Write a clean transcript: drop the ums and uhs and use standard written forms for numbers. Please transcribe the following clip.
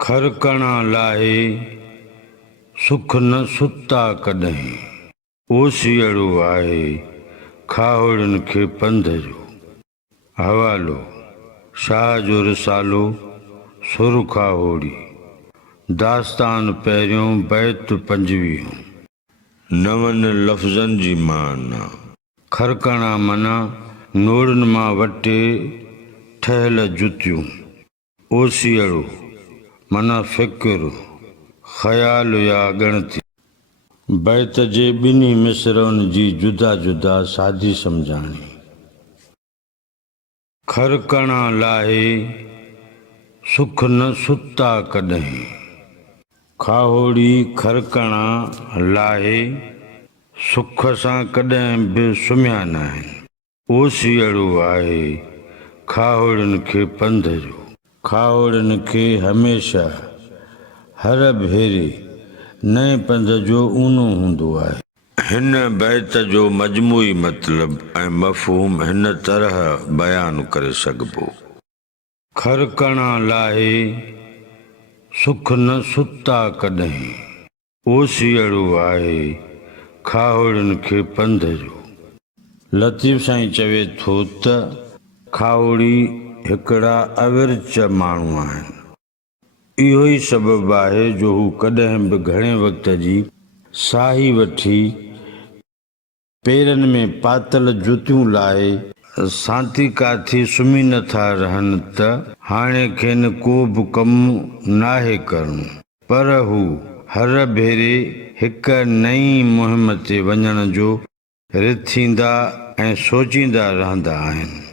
खरकणा लाहे सुख न सुता कॾहिं, ओसियड़ो आहे खाहोड़नि खे पंध जो। हवालो शाह जो रिसालो सुर खाहोड़ी, दास्तान पहिरियों बैत 25। नवनि लफ़्ज़नि जी माना। खरकणा माना नोड़नि मां वटे ठहियल जुतियूं। ओसियड़ो माना फ़िक्र, ख़्याल या ॻणती। बैत जे ॿिन्ही मिसरनि जी जुदा जुदा सादी सम्झाणी। खरकणा लाहे सुख न सुता कॾहिं, खाहोड़ी खरकणा लाहे सुख सां कॾहिं बि सुम्हिया न आहिनि। ओसियड़ो आहे खाहोड़नि खे पंध जो। खाहोड़नि खे हमेशह हर भेरे नए पंध जो ऊनो हूंदो आहे। हिन बैत जो मजमूई मतिलब ऐं मफ़हूम हिन तरह बयानु करे सघिबो। खरकणा लाहे सुख न सुता कॾहिं, ओसियड़ो आहे खाहोड़नि खे पंध जो। लतीफ़ साईं चवे थो त खाहोड़ी हिकिड़ा अविरच माण्हू आहिनि। इहो ई सबबु आहे जो हू कॾहिं बि घणे वक़्त जी साही वठी पेरनि में पातल जुतियूं लाहे सांती काथी सुम्ही नथा रहनि त हाणे खेनि को बि कमु नाहे करणो, पर हू हर भेरे हिक नई मुहिम ते वञण जो रिथींदा ऐं सोचींदा रहंदा आहिनि।